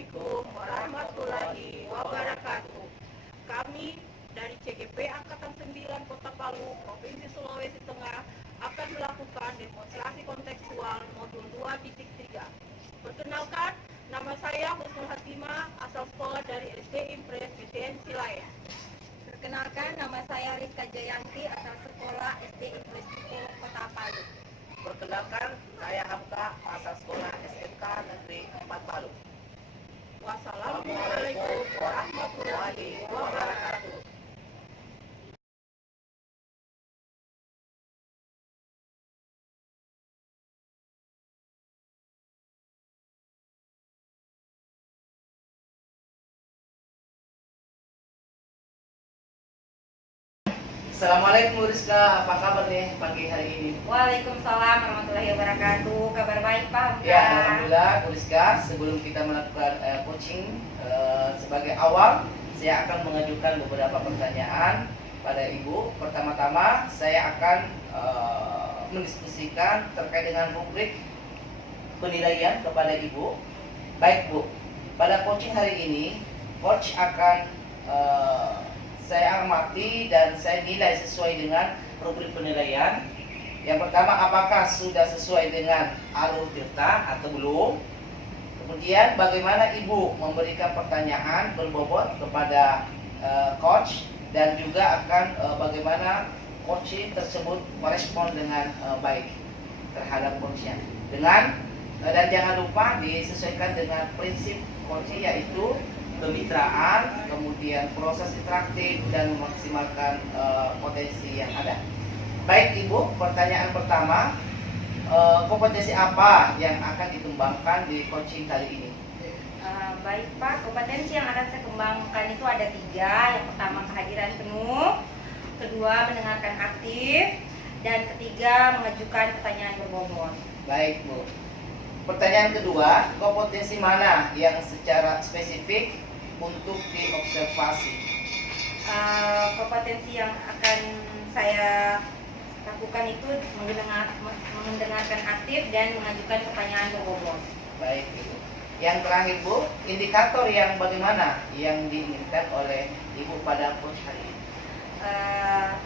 Assalamualaikum warahmatullahi wabarakatuh. Kami dari CGP Angkatan 9 Kota Palu, Provinsi Sulawesi Tengah akan melakukan demonstrasi kontekstual modul 2.3. Perkenalkan, nama saya Husnul Hatimah, asal sekolah dari SD Impres PTN Silayan. Perkenalkan, nama saya Rizka Jayanti, asal sekolah SD Impres Kota Palu. Perkenalkan, saya Hamka, asal sekolah SMK Negeri 4 Palu. Wassalamualaikum warahmatullahi wabarakatuh. Assalamualaikum Rizka, apa kabar nih pagi hari ini? Waalaikumsalam warahmatullahi wabarakatuh. Kabar baik, Pak? Ya, alhamdulillah Rizka. Sebelum kita melakukan coaching sebagai awal, saya akan mengajukan beberapa pertanyaan pada Ibu. Pertama-tama, saya akan mendiskusikan terkait dengan rubrik penilaian kepada Ibu. Baik Bu, pada coaching hari ini, coach akan saya amati dan saya nilai sesuai dengan rubrik penilaian. Yang pertama, apakah sudah sesuai dengan alur tirta atau belum? Kemudian bagaimana Ibu memberikan pertanyaan berbobot kepada coach, dan juga akan bagaimana coach tersebut merespon dengan baik terhadap coachnya. Dan jangan lupa disesuaikan dengan prinsip coach, yaitu kemitraan, kemudian proses interaktif, dan memaksimalkan potensi yang ada. Baik Ibu, pertanyaan pertama, kompetensi apa yang akan dikembangkan di coaching kali ini? Baik Pak, kompetensi yang akan saya kembangkan itu ada 3. Yang pertama, kehadiran penuh. Kedua, mendengarkan aktif. Dan ketiga, mengajukan pertanyaan berbobot. Baik Bu. Pertanyaan kedua, kompetensi mana yang secara spesifik untuk diobservasi? Kompetensi yang akan saya lakukan itu mendengarkan aktif dan mengajukan pertanyaan berbobot. Baik Ibu. Yang terakhir Bu, indikator yang bagaimana yang diinginkan oleh Ibu pada coach hari ini?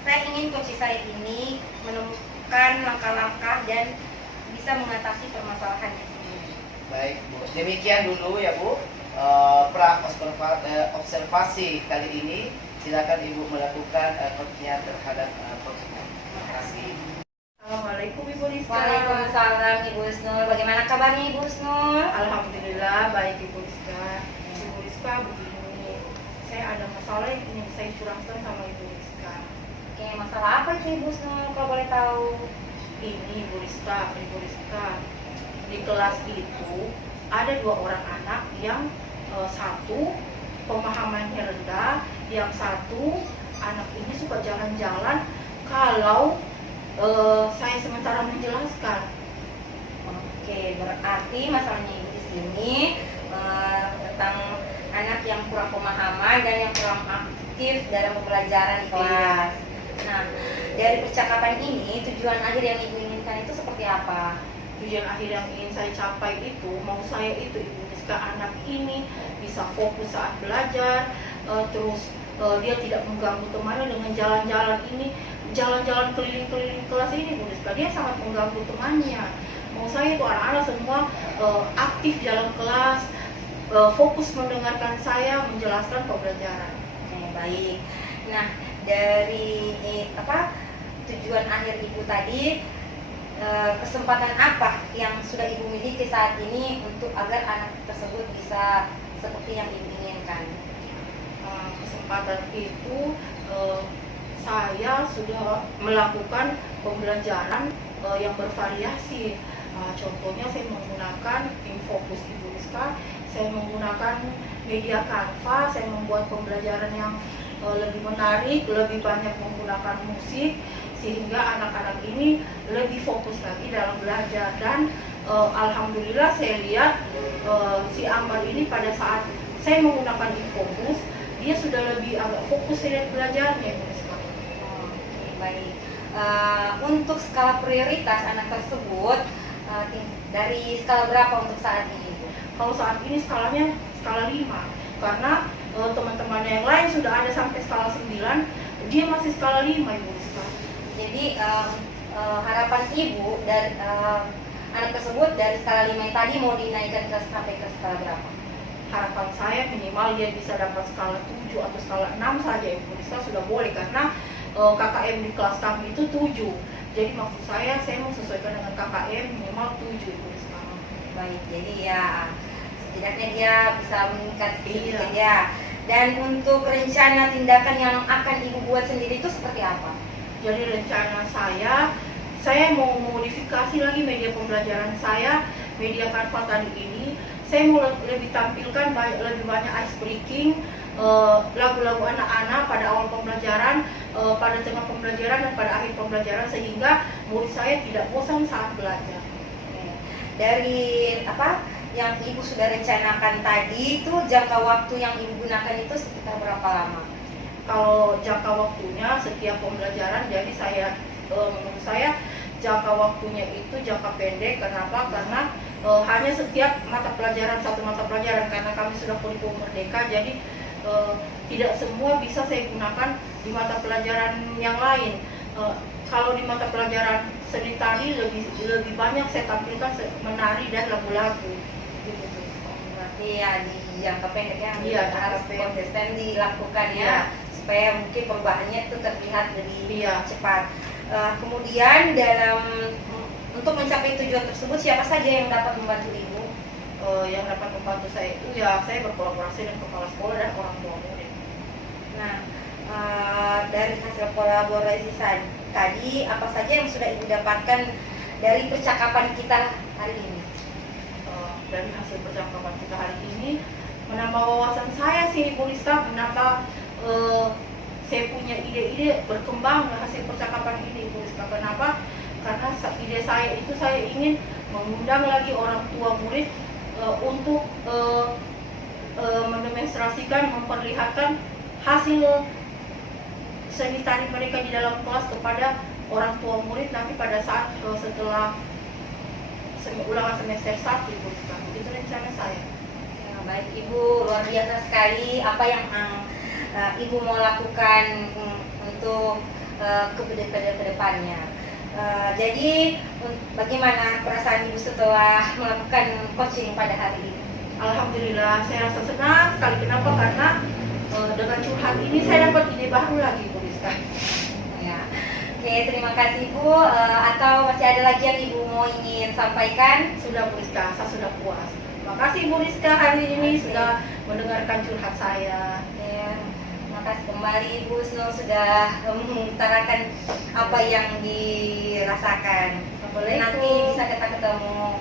Saya ingin coach saya ini menemukan langkah-langkah dan bisa mengatasi permasalahannya sendiri. Baik Bu, demikian dulu ya Bu. Observasi kali ini, silakan Ibu melakukan coachnya terhadap coachnya. Terima kasih. Assalamualaikum Ibu Rizka. Waalaikumsalam Ibu Husnul. Bagaimana kabarnya Ibu Husnul? Alhamdulillah baik Ibu Rizka. Ibu Rizka, begini, saya ada masalah yang ingin saya curahkan sama Ibu Rizka. Oke, masalah apa itu Ibu Husnul kalau boleh tahu? Ini Ibu Rizka, di kelas itu ada 2 orang anak yang satu pemahamannya rendah, yang satu anak ini suka jalan-jalan kalau saya sementara menjelaskan. Oke, berarti masalahnya Ibu di sini tentang anak yang kurang pemahaman dan yang kurang aktif dalam pembelajaran di kelas. Nah, dari percakapan ini tujuan akhir yang Ibu inginkan itu seperti apa? Tujuan akhir yang ingin saya capai itu, mau saya itu Ibu Rizka, anak ini bisa fokus saat belajar, terus dia tidak mengganggu temannya dengan jalan-jalan keliling-keliling kelas ini Bu Rizka. Dia sangat mengganggu temannya. Mau saya itu anak-anak semua aktif dalam kelas, fokus mendengarkan saya menjelaskan pembelajaran. Oke, baik. Nah, dari tujuan akhir Ibu tadi, kesempatan apa yang sudah Ibu miliki saat ini untuk agar anak tersebut bisa seperti yang Ibu inginkan? Kesempatan itu saya sudah melakukan pembelajaran yang bervariasi. Contohnya saya menggunakan Infocus Ibu Rizka, saya menggunakan media Canva, saya membuat pembelajaran yang lebih menarik, lebih banyak menggunakan musik, sehingga anak-anak ini lebih fokus lagi dalam belajar. Dan alhamdulillah saya lihat si Ambar ini pada saat saya menggunakan Infocus, dia sudah lebih agak fokus dengan belajarnya. Oke, baik. Untuk skala prioritas anak tersebut dari skala berapa untuk saat ini? Kalau saat ini skalanya skala 5, karena teman-teman yang lain sudah ada sampai skala 9, dia masih skala 5, Ibu Rizka. Jadi harapan ibu dari anak tersebut dari skala 5 yang tadi mau dinaikkan sampai ke skala berapa? Harapan saya minimal dia bisa dapat skala 7 atau skala 6 saja, Ibu Rizka, sudah boleh, karena KKM di kelas kami itu 7. Jadi maksud saya mau sesuaikan dengan KKM minimal 7, Ibu Rizka. Baik, jadi ya setidaknya dia bisa meningkat sedikit Iya. ya. Dan untuk rencana tindakan yang akan ibu buat sendiri itu seperti apa? Jadi rencana saya mau modifikasi lagi media pembelajaran saya, media Canva tadi ini. Saya mau lebih tampilkan lebih banyak ice breaking, lagu-lagu anak-anak pada awal pembelajaran, pada tengah pembelajaran, dan pada akhir pembelajaran, sehingga murid saya tidak bosan saat belajar. Dari apa yang ibu sudah rencanakan tadi itu jangka waktu yang ibu gunakan itu sekitar berapa lama? Kalau jangka waktunya setiap pembelajaran, jadi menurut saya jangka waktunya itu jangka pendek. Kenapa? Karena hanya setiap mata pelajaran, satu mata pelajaran, karena kami sudah kurikulum merdeka, jadi tidak semua bisa saya gunakan di mata pelajaran yang lain. Kalau di mata pelajaran seni tari lebih banyak saya tampilkan menari dan lagu-lagu. Gitu. Berarti ya di jangka pendek yang Iya, harus jangka pendek. konsisten dilakukan ya, Iya. supaya mungkin perubahannya itu terlihat lebih Iya. cepat. Kemudian untuk mencapai tujuan tersebut siapa saja yang dapat membantu ibu? Yang dapat membantu saya itu ya saya berkolaborasi dengan kepala sekolah dan orang tua murid. Nah, dari hasil kolaborasi tadi apa saja yang sudah ibu dapatkan dari percakapan kita hari ini? Dari hasil percakapan kita hari ini menambah wawasan saya sih, Ibu Rizka, menambah saya punya ide-ide berkembang dari hasil percakapan ini, Ibu Rizka. Kenapa? Karena ide saya itu saya ingin mengundang lagi orang tua murid untuk mendemonstrasikan, memperlihatkan hasil seni tari mereka di dalam kelas kepada orang tua murid nanti pada saat setelah ulangan semester 1, Ibu Rizka. Itu rencana saya. Ya, baik ibu, luar biasa sekali apa yang ibu mau lakukan untuk ke depannya. Jadi bagaimana perasaan ibu setelah melakukan coaching pada hari ini? Alhamdulillah, saya rasa senang sekali. Kenapa? Karena dengan curhat ini saya dapat ide baru lagi, Bu Rizka. Ya. Oke, terima kasih ibu. Atau masih ada lagi yang ibu mau ingin sampaikan? Sudah, Bu Rizka, saya sudah puas. Terima kasih, Bu Rizka, hari ini sudah mendengarkan curhat saya. Ya, terima kasih kembali ibu sudah mengutarakan apa yang dirasakan. Boleh nanti bisa kita ketemu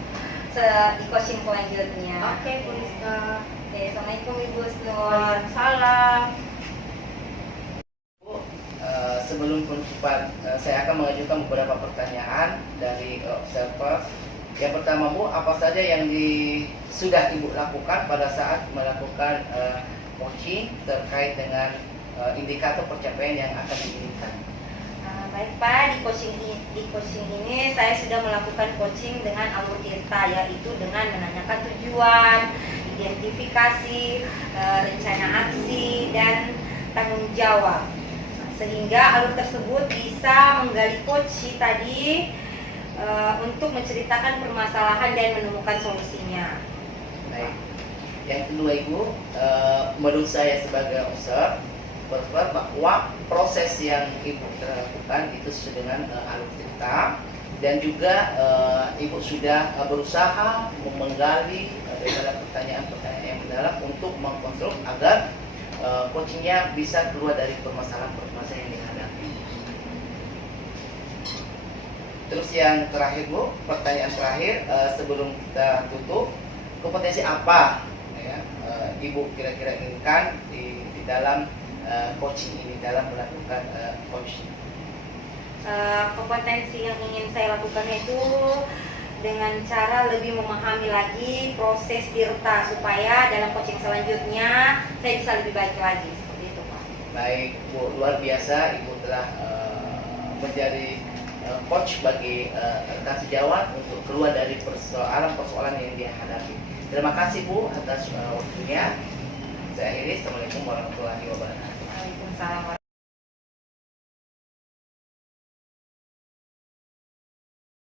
di coaching selanjutnya. Oke, Bu Rizka. Oke, assalamualaikum ibu Snow. Waalaikumsalam. Sebelum penutupan, saya akan mengajukan beberapa pertanyaan dari observer. Yang pertama, Bu, apa saja yang sudah Ibu lakukan pada saat melakukan coaching terkait dengan indikator pencapaian yang akan diinginkan? Baik Pak, di coaching ini saya sudah melakukan coaching dengan alur tirta, yaitu dengan menanyakan tujuan, identifikasi, rencana aksi, dan tanggung jawab. Sehingga alur tersebut bisa menggali coach tadi untuk menceritakan permasalahan dan menemukan solusinya. Baik. Yang kedua, Ibu, menurut saya sebagai observer bahwa proses yang Ibu lakukan itu sesuai dengan alur cerita, dan juga Ibu sudah berusaha menggali daripada pertanyaan-pertanyaan yang mendalam untuk mengkonstruk agar coachingnya bisa keluar dari permasalahan-permasalahan yang dihadapi. Terus yang terakhir, Bu, pertanyaan terakhir sebelum kita tutup, kompetensi apa ya, Ibu kira-kira inginkan di dalam coaching ini, dalam melakukan coaching? Kompetensi yang ingin saya lakukan itu dengan cara lebih memahami lagi proses tirta supaya dalam coaching selanjutnya saya bisa lebih baik lagi, seperti itu Pak. Baik, Bu, luar biasa Ibu telah menjadi coach bagi rekan sejawat untuk keluar dari persoalan-persoalan yang dia hadapi. Terima kasih Bu atas waktunya. Saya akhiri. Assalamualaikum warahmatullahi wabarakatuh. Waalaikumsalam.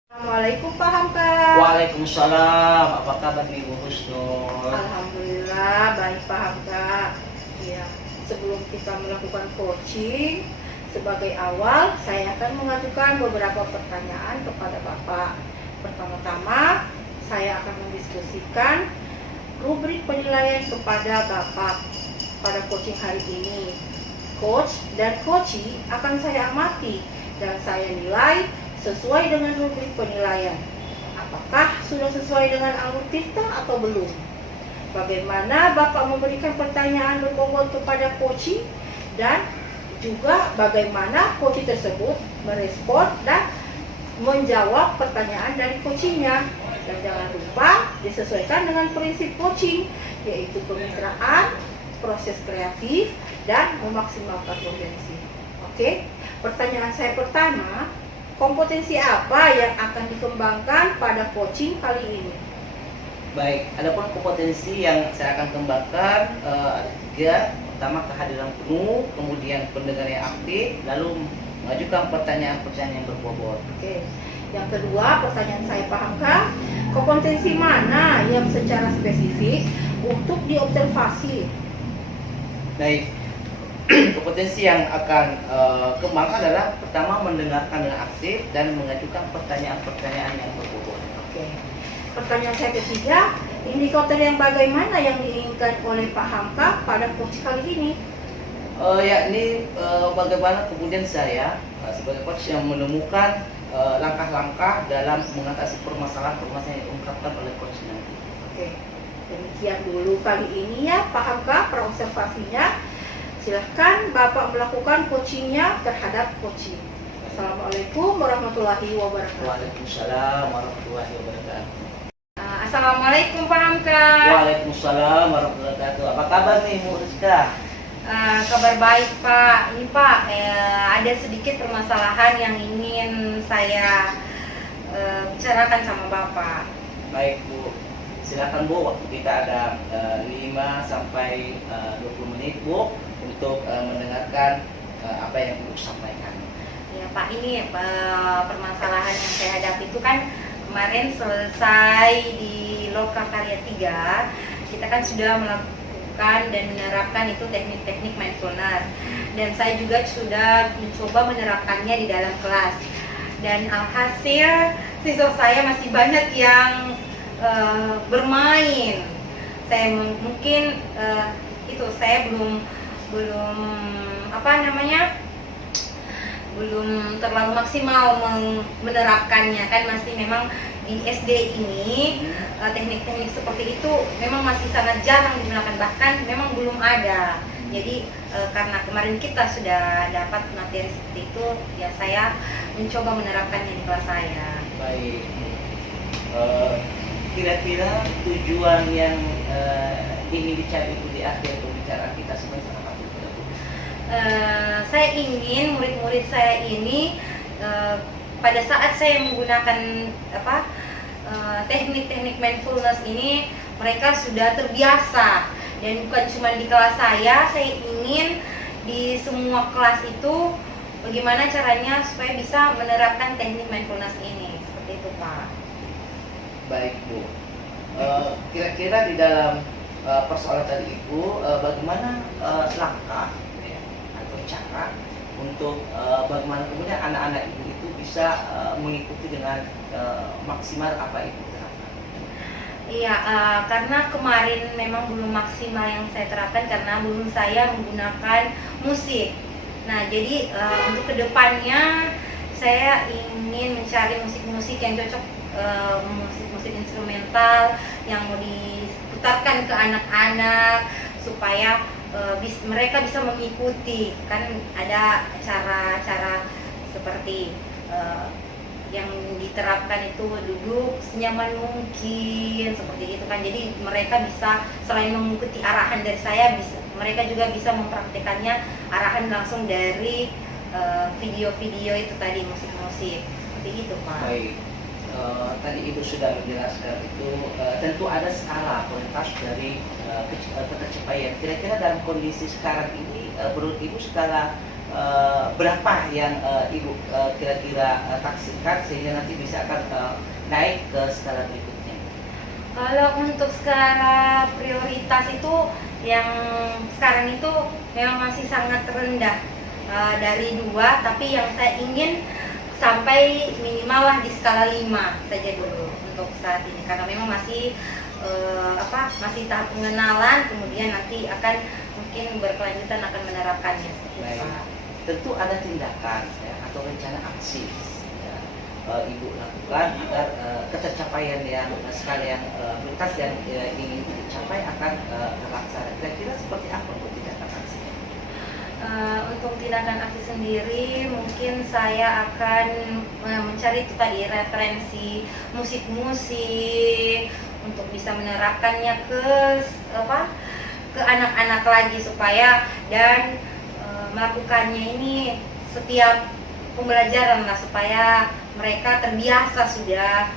Assalamualaikum Pak Hamka. Waalaikumsalam. Apa kabar nih Bu Husnul? Alhamdulillah baik Pak Hamka. Ya, sebelum kita melakukan coaching, sebagai awal saya akan mengajukan beberapa pertanyaan kepada Bapak. Pertama-tama saya akan mendiskusikan rubrik penilaian kepada Bapak pada coaching hari ini. Coach dan coachee akan saya amati dan saya nilai sesuai dengan rubrik penilaian. Apakah sudah sesuai dengan alur kita atau belum? Bagaimana Bapak memberikan pertanyaan berbobot kepada coachee dan juga bagaimana coachee tersebut merespon dan menjawab pertanyaan dari coachingnya. Dan jangan lupa disesuaikan dengan prinsip coaching, yaitu kemitraan, proses kreatif, dan memaksimalkan potensi. Oke, pertanyaan saya pertama, kompetensi apa yang akan dikembangkan pada coaching kali ini? Baik, adapun kompetensi yang saya akan kembangkan ada 3. Pertama, kehadiran penuh, kemudian pendengar yang aktif, lalu mengajukan pertanyaan-pertanyaan yang berbobot. Oke. Yang kedua, pertanyaan saya pahamkah kompetensi mana yang secara spesifik untuk diobservasi? Baik, kompetensi yang akan kembangkan adalah pertama, mendengarkan dengan aktif dan mengajukan pertanyaan-pertanyaan yang berbobot. Oke. Pertanyaan saya ketiga, indikator yang bagaimana yang diinginkan oleh Pak Hamka pada coach kali ini? Yakni bagaimana kemudian saya sebagai coach yang menemukan langkah-langkah dalam mengatasi permasalahan-permasalahan yang diungkapkan oleh coach nanti. Oke, demikian dulu kali ini ya Pak Hamka perobservasinya. Silahkan Bapak melakukan coachingnya terhadap coaching. Assalamualaikum warahmatullahi wabarakatuh. Waalaikumsalam warahmatullahi wabarakatuh. Assalamualaikum Pak Hamka. Waalaikumsalam warahmatullahi wabarakatuh. Apa kabar nih Bu Rizka? Kabar baik Pak. Ini Pak, ada sedikit permasalahan yang ingin saya bicarakan sama Bapak. Baik Bu, silakan Bu. Waktu kita ada 5 sampai 20 menit Bu untuk mendengarkan apa yang Ibu sampaikan. Ya Pak, ini permasalahan yang saya hadapi itu kan kemarin selesai di Lokal Karya 3. Kita kan sudah melakukan dan menerapkan itu teknik-teknik mindfulness, dan saya juga sudah mencoba menerapkannya di dalam kelas, dan alhasil siswa saya masih banyak yang bermain. Saya mungkin itu saya belum belum terlalu maksimal menerapkannya, kan masih memang di SD ini teknik-teknik seperti itu memang masih sangat jarang digunakan, bahkan memang belum ada. Jadi karena kemarin kita sudah dapat materi seperti itu, ya saya mencoba menerapkannya di kelas saya. Baik. Kira-kira tujuan yang ingin dicari itu di akhir pembicaraan kita sebenarnya apa itu? Saya ingin murid-murid saya ini pada saat saya menggunakan teknik-teknik mindfulness ini, mereka sudah terbiasa, dan bukan cuma di kelas saya ingin di semua kelas itu bagaimana caranya supaya bisa menerapkan teknik mindfulness ini, seperti itu Pak. Baik Bu, kira-kira di dalam persoalan tadi Ibu, bagaimana langkah ya, atau cara untuk bagaimana kemudian anak-anak Ibu itu bisa mengikuti dengan maksimal apa itu terapkan? Iya, karena kemarin memang belum maksimal yang saya terapkan karena belum saya menggunakan musik. Nah, jadi untuk kedepannya saya ingin mencari musik-musik yang cocok, musik-musik instrumental yang mau diputarkan ke anak-anak supaya mereka bisa mengikuti. Kan ada cara-cara seperti yang diterapkan itu duduk senyaman mungkin, seperti itu kan. Jadi mereka bisa selain mengikuti arahan dari saya, mereka juga bisa mempraktikannya arahan langsung dari video-video itu tadi, musik-musik. seperti itu Pak. Baik. Tadi Ibu sudah menjelaskan itu tentu ada skala prioritas dari pencapaian. Kira-kira dalam kondisi sekarang ini menurut Ibu skala berapa yang Ibu kira-kira taksikan sehingga nanti bisa akan naik ke skala berikutnya? Kalau untuk skala prioritas itu yang sekarang itu memang masih sangat rendah, dari 2, tapi yang saya ingin sampai minimal lah di skala 5 saja dulu untuk saat ini, karena memang masih masih tahap pengenalan, kemudian nanti akan mungkin berkelanjutan akan menerapkannya seperti itu, Baik. Pak. Tentu ada tindakan ya, atau rencana aksi ya, Ibu lakukan agar ketercapaian yang skala yang prioritas yang ingin dicapai akan terlaksana. Kira-kira seperti apa untuk tindakan aksi? Untuk tindakan aksi sendiri mungkin saya akan mencari itu tadi referensi musik-musik untuk bisa menerapkannya ke anak-anak lagi supaya dan melakukannya ini setiap pembelajaran lah supaya mereka terbiasa sudah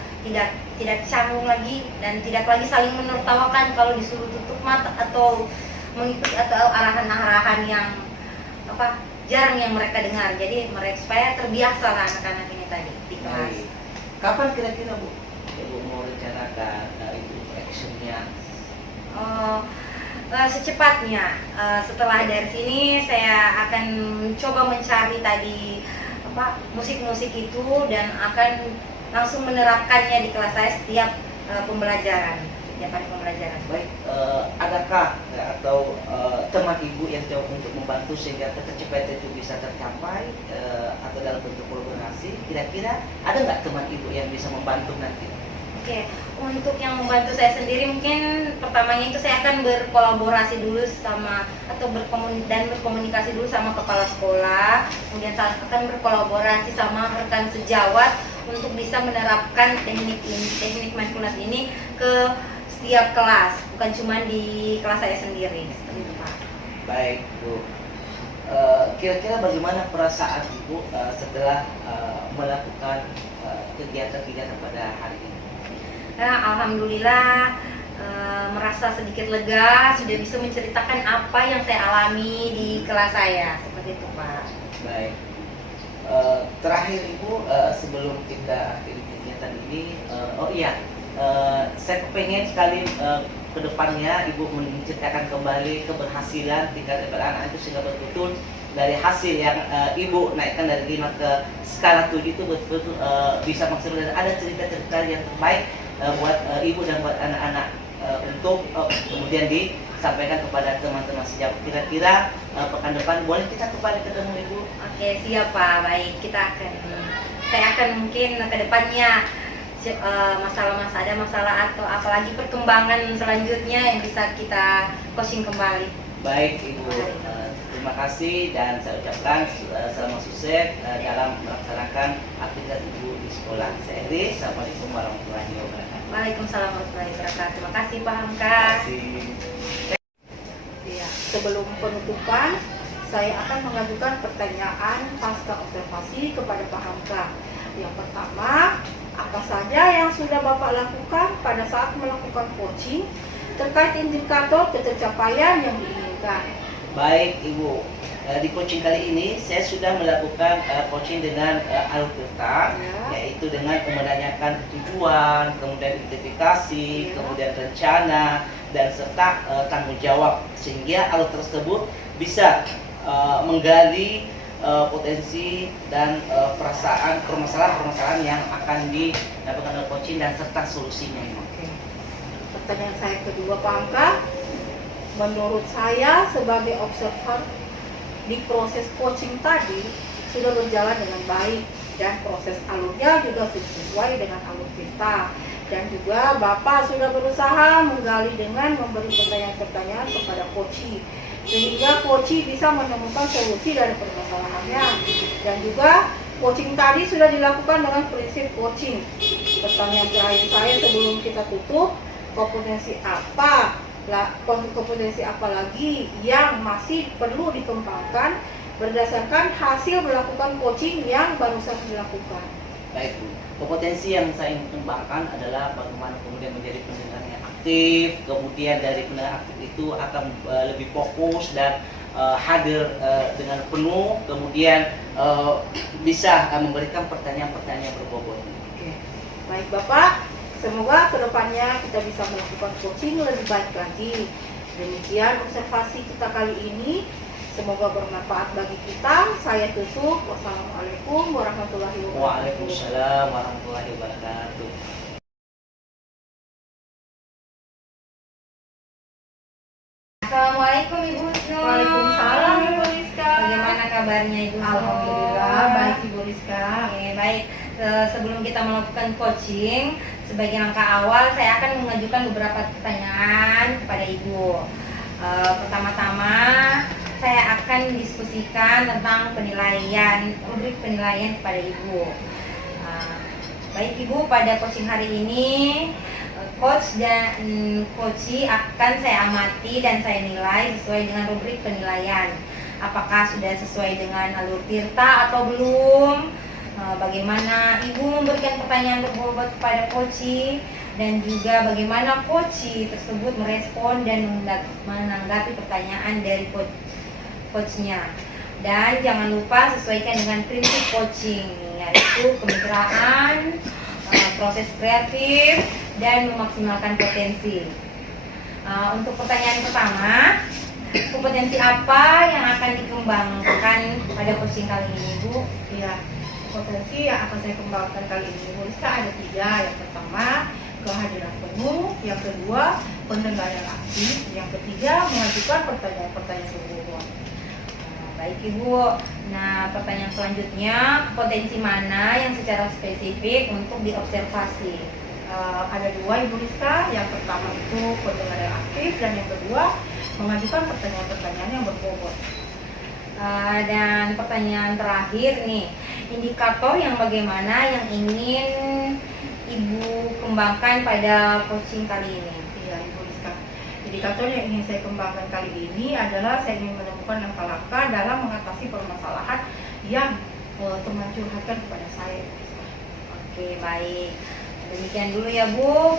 tidak canggung lagi dan tidak lagi saling menertawakan kalau disuruh tutup mata atau mengikuti atau arahan-arahan yang jarang yang mereka dengar. Jadi mereka supaya terbiasa lah anak-anak ini tadi di kelas. Baik. Kapan kira-kira Bu Ibu mau rencanakan itu actionnya? Secepatnya. Setelah dari sini saya akan coba mencari tadi musik-musik itu dan akan langsung menerapkannya di kelas saya setiap pembelajaran. Setiap hari pembelajaran. Baik, adakah atau teman Ibu yang jauh untuk membantu sehingga ketercapaian itu bisa tercapai atau dalam bentuk kolaborasi? Kira-kira ada nggak teman Ibu yang bisa membantu nanti? Oke, untuk yang membantu saya sendiri mungkin pertamanya itu saya akan berkolaborasi dulu sama atau berkomunikasi dulu sama kepala sekolah, kemudian saya akan berkolaborasi sama rekan sejawat untuk bisa menerapkan teknik mindfulness ini ke setiap kelas, bukan cuma di kelas saya sendiri. Seperti itu, Pak. Baik, Bu. Kira-kira bagaimana perasaan Ibu setelah melakukan kegiatan-kegiatan pada hari ini? Alhamdulillah merasa sedikit lega, sudah bisa menceritakan apa yang saya alami di kelas saya. Seperti itu, Pak. Baik. Terakhir Ibu, sebelum kita akhiri kegiatan ini, saya pengen sekali ke depannya Ibu menceritakan kembali keberhasilan tingkat level anak itu sehingga betul-betul dari hasil yang Ibu naikkan dari 5 ke skala 7 itu betul-betul bisa maksimal dan ada cerita-cerita yang terbaik buat Ibu dan buat anak-anak untuk kemudian disampaikan kepada teman-teman sejawat. Kira-kira pekan depan boleh kita kembali ketemu Ibu? Oke, siap Pak. Baik, saya akan mungkin ke depannya masalah atau apalagi perkembangan selanjutnya yang bisa kita coaching kembali. Baik Ibu, terima kasih dan saya ucapkan selamat sukses dalam melaksanakan aktivitas Ibu di sekolah. Saya Eri, Assalamualaikum warahmatullahi wabarakatuh. Waalaikumsalam warahmatullahi wabarakatuh. Terima kasih Pak Hamka. Terima kasih. Ya, sebelum penutupan, saya akan mengajukan pertanyaan pasca observasi kepada Pak Hamka. Yang pertama, apa saja yang sudah Bapak lakukan pada saat melakukan coaching terkait indikator ketercapaian yang diinginkan? Baik Ibu, di coaching kali ini saya sudah melakukan coaching dengan alur peta, yaitu dengan menanyakan tujuan, kemudian identifikasi, kemudian rencana, dan serta tanggung jawab, sehingga alur tersebut bisa menggali potensi dan permasalahan-permasalahan yang akan didapatkan oleh coaching dan serta solusinya. Oke. Pertanyaan saya kedua Pak Hamka, menurut saya sebagai observer di proses coaching tadi sudah berjalan dengan baik dan proses alurnya juga sesuai dengan alur kita, dan juga Bapak sudah berusaha menggali dengan memberi pertanyaan-pertanyaan kepada coaching sehingga coaching bisa menemukan solusi dari permasalahannya, dan juga coaching tadi sudah dilakukan dengan prinsip coaching. Pertanyaan terakhir saya sebelum kita tutup, kompetensi apa lagi yang masih perlu dikembangkan berdasarkan hasil melakukan coaching yang barusan dilakukan? Baik Bu, kompetensi yang saya ingin kembangkan adalah bagaimana kemudian menjadi pendengar yang aktif, kemudian dari pendengar aktif itu akan lebih fokus dan hadir dengan penuh, kemudian bisa memberikan pertanyaan-pertanyaan yang berbobot. Oke. Baik Bapak, semoga kedepannya kita bisa melakukan coaching lebih baik lagi. Demikian observasi kita kali ini. Semoga bermanfaat bagi kita. Saya tutup. Wassalamualaikum warahmatullahi wabarakatuh. Waalaikumsalam warahmatullahi wabarakatuh. Assalamualaikum Ibu Husnul. Waalaikumsalam Ibu Rizka. Bagaimana kabarnya Ibu? Alhamdulillah baik Ibu Rizka. Oke, baik. Sebelum kita melakukan coaching, sebagai langkah awal saya akan mengajukan beberapa pertanyaan kepada Ibu. Pertama-tama saya akan diskusikan tentang penilaian, rubrik penilaian kepada Ibu. Baik Ibu, pada coaching hari ini coach dan coachee akan saya amati dan saya nilai sesuai dengan rubrik penilaian. Apakah sudah sesuai dengan alur tirta atau belum? Bagaimana Ibu memberikan pertanyaan berbobot kepada coachee, dan juga bagaimana coachee tersebut merespon dan menanggapi pertanyaan dari coachnya. Dan jangan lupa sesuaikan dengan prinsip coaching, yaitu kemitraan, proses kreatif, dan memaksimalkan potensi. Untuk pertanyaan pertama, kompetensi apa yang akan dikembangkan pada coaching kali ini, Bu? Ya, potensi yang akan saya kembangkan kali ini Ibu Rizka ada 3. Yang pertama, kehadiran penuh. Yang kedua, pendengaran aktif. Yang ketiga, mengajukan pertanyaan-pertanyaan berbobot. Baik Ibu. Nah, pertanyaan selanjutnya, potensi mana yang secara spesifik untuk diobservasi? Ada 2 Ibu Rizka. Yang pertama itu pendengaran aktif, dan yang kedua mengajukan pertanyaan-pertanyaan yang berbobot. Dan pertanyaan terakhir nih, indikator yang bagaimana yang ingin Ibu kembangkan pada coaching kali ini? Iya Ibu Rizka. Indikator yang ingin saya kembangkan kali ini adalah saya ingin menemukan langkah-langkah dalam mengatasi permasalahan yang teman curhatkan kepada saya. Oke, baik. Demikian dulu ya Bu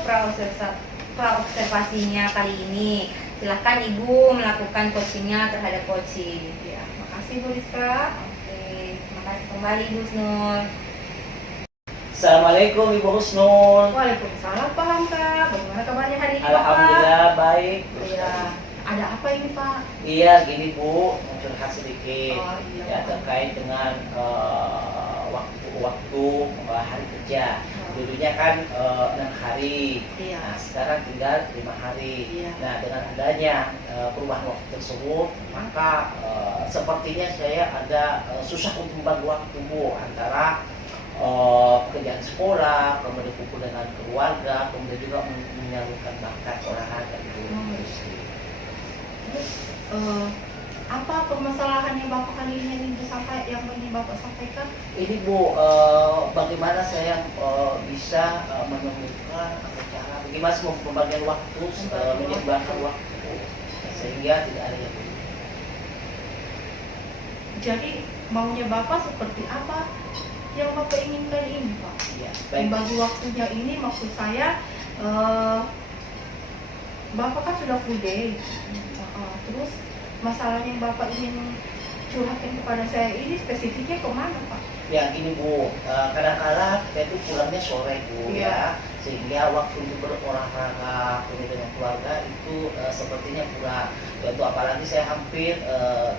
praobservasinya kali ini. Silahkan Ibu melakukan coachingnya terhadap coaching. Ya, makasih Bu Rizka. Oke, terima kasih kembali Ibu Husnul. Assalamualaikum Ibu Husnul. Waalaikumsalam Pak Hamka. Bagaimana kabarnya hari ini Bapak? Alhamdulillah baik. Iya. Ada apa ini Pak? Iya gini Bu, mau curhat sedikit. Oh, iya. Ya terkait dengan waktu hari kerja. Dulunya kan 6 hari. Iya. Nah, sekarang tinggal 5 hari. Iya. Nah, dengan adanya perubahan waktu tersebut, maka sepertinya saya ada susah untuk membagi waktu Bu, antara pekerjaan sekolah, kemudian kumpul dengan keluarga, kemudian juga menyalurkan bakat olahraga itu. Terus apa permasalahan yang Bapak kali ini yang ingin Bapak sampaikan? Ini Bu, bagaimana saya bisa menemukan atau cara bagaimana pembagian waktu, menyeimbangkan waktu sehingga tidak ada yang buruk. Jadi maunya Bapak seperti apa yang Bapak inginkan ini Pak? Iya, baik. Membagi waktunya ini maksud saya Bapak kan sudah full day. Terus masalah yang Bapak ingin curhatkan kepada saya ini spesifiknya kemana Pak? Ya gini Bu, kadang-kala kita itu pulangnya sore Bu ya, sehingga waktu untuk berolahraga kemudian dengan keluarga itu sepertinya kurang. Contoh apalagi saya hampir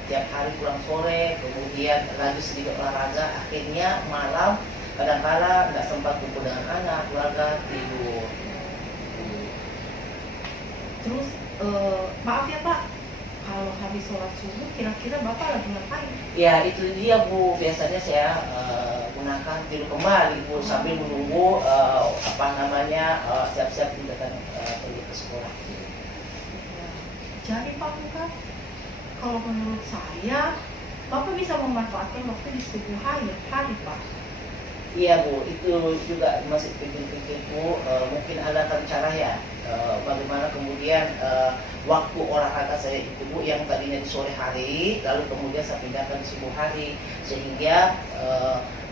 tiap hari pulang sore, kemudian lagi sedikit olahraga, akhirnya malam kadang-kala nggak sempat kumpul dengan anak, keluarga tidur. Terus maaf ya Pak, kalau habis sholat subuh kira-kira Bapak lagi ngapain? Ya itu dia Bu, biasanya saya gunakan tidur kembali Bu sambil menunggu siap-siap tindakan pergi ke sekolah. Jadi Pak Muka, kalau menurut saya Bapak bisa memanfaatkan waktu di subuh hari Pak. Iya Bu, itu juga masih pikir-pikir Bu, mungkin ada cara ya bagaimana kemudian waktu olahraga saya itu Bu, yang tadinya di sore hari lalu kemudian saya pindahkan di subuh hari, sehingga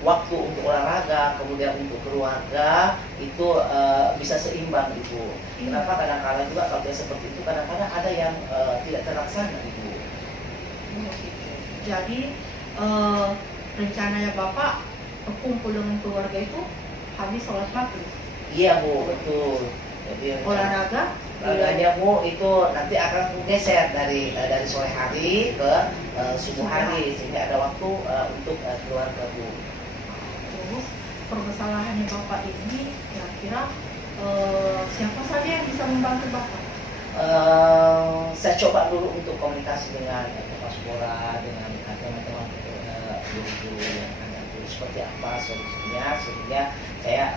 waktu untuk olahraga kemudian untuk keluarga itu bisa seimbang Ibu. Kenapa kadang-kadang juga kalau seperti itu kadang-kadang ada yang tidak terlaksana Ibu. Jadi rencananya Bapak berkumpul dengan keluarga itu habis sholat maghrib. Iya Bu, betul. Jadi Olahraga olahraganya Bu itu nanti akan geser dari sore hari ke subuh hari, sehingga ada waktu untuk keluarga Bu. Terus permasalahannya Bapak ini kira-kira siapa saja yang bisa membantu Bapak? Saya coba dulu untuk komunikasi dengan Kapolda, dengan teman-teman guru-guru yang ada itu seperti apa solusinya, sehingga saya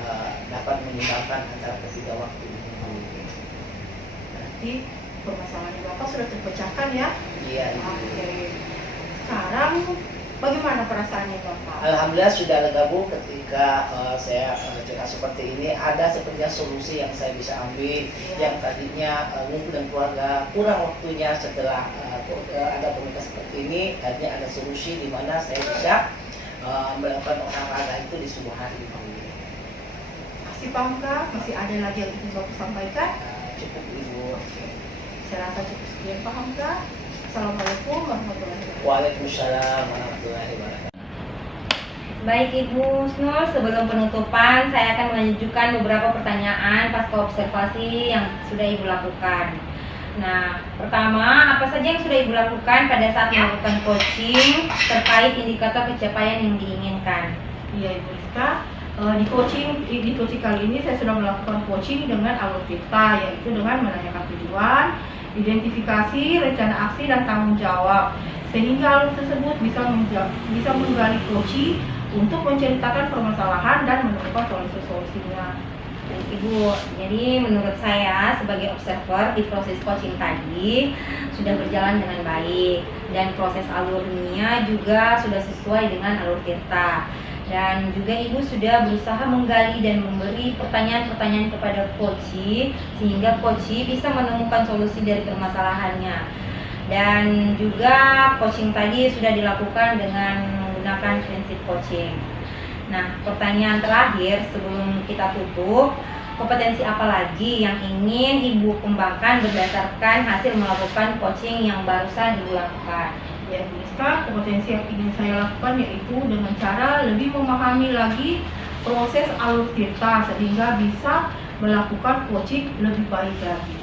dapat menyimbangkan antara ketiga waktu ini. Berarti permasalahan Bapak sudah terpecahkan ya? Iya. Oke. Sekarang bagaimana perasaannya Bapak? Alhamdulillah sudah lega Bu, ketika saya cerita seperti ini, ada sepertinya solusi yang saya bisa ambil. Yang tadinya mungkin dan keluarga kurang waktunya, setelah ada komunikasi seperti ini, akhirnya ada solusi di mana saya bisa melakukan olahraga itu di subuh hari. Masih paham kah? Masih ada lagi yang ingin Bapak sampaikan? Cukup Ibu. Saya rasa cukup sekian, paham kah? Assalamualaikum warahmatullahi wabarakatuh. Waalaikumsalam warahmatullahi wabarakatuh. Baik Ibu Snul, sebelum penutupan saya akan menunjukkan beberapa pertanyaan pasca observasi yang sudah Ibu lakukan. Nah, pertama, apa saja yang sudah Ibu lakukan pada saat melakukan coaching terkait indikator pencapaian yang diinginkan? Iya Ibu Rizka, di coaching kali ini saya sudah melakukan coaching dengan alur Tirta, yaitu dengan menanyakan tujuan, identifikasi, rencana aksi, dan tanggung jawab, sehingga alur tersebut bisa menggali coaching untuk menceritakan permasalahan dan menemukan solusi-solusinya. Ibu, jadi menurut saya sebagai observer di proses coaching tadi sudah berjalan dengan baik, dan proses alurnya juga sudah sesuai dengan alur Tirta. Dan juga Ibu sudah berusaha menggali dan memberi pertanyaan-pertanyaan kepada coach, sehingga coach bisa menemukan solusi dari permasalahannya. Dan juga coaching tadi sudah dilakukan dengan menggunakan prinsip coaching. Nah, pertanyaan terakhir sebelum kita tutup, kompetensi apa lagi yang ingin Ibu kembangkan berdasarkan hasil melakukan coaching yang barusan Ibu lakukan? Ya Ibu Rizka, kompetensi yang ingin saya lakukan yaitu dengan cara lebih memahami lagi proses alur Tirta, sehingga bisa melakukan coaching lebih baik lagi.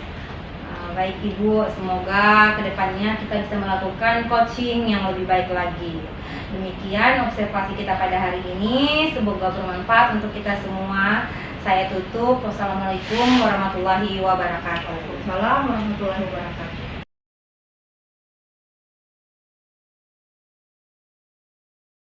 Baik Ibu, semoga kedepannya kita bisa melakukan coaching yang lebih baik lagi. Demikian observasi kita pada hari ini, semoga bermanfaat untuk kita semua. Saya tutup. Wassalamualaikum warahmatullahi wabarakatuh. Waalaikumsalam warahmatullahi wabarakatuh.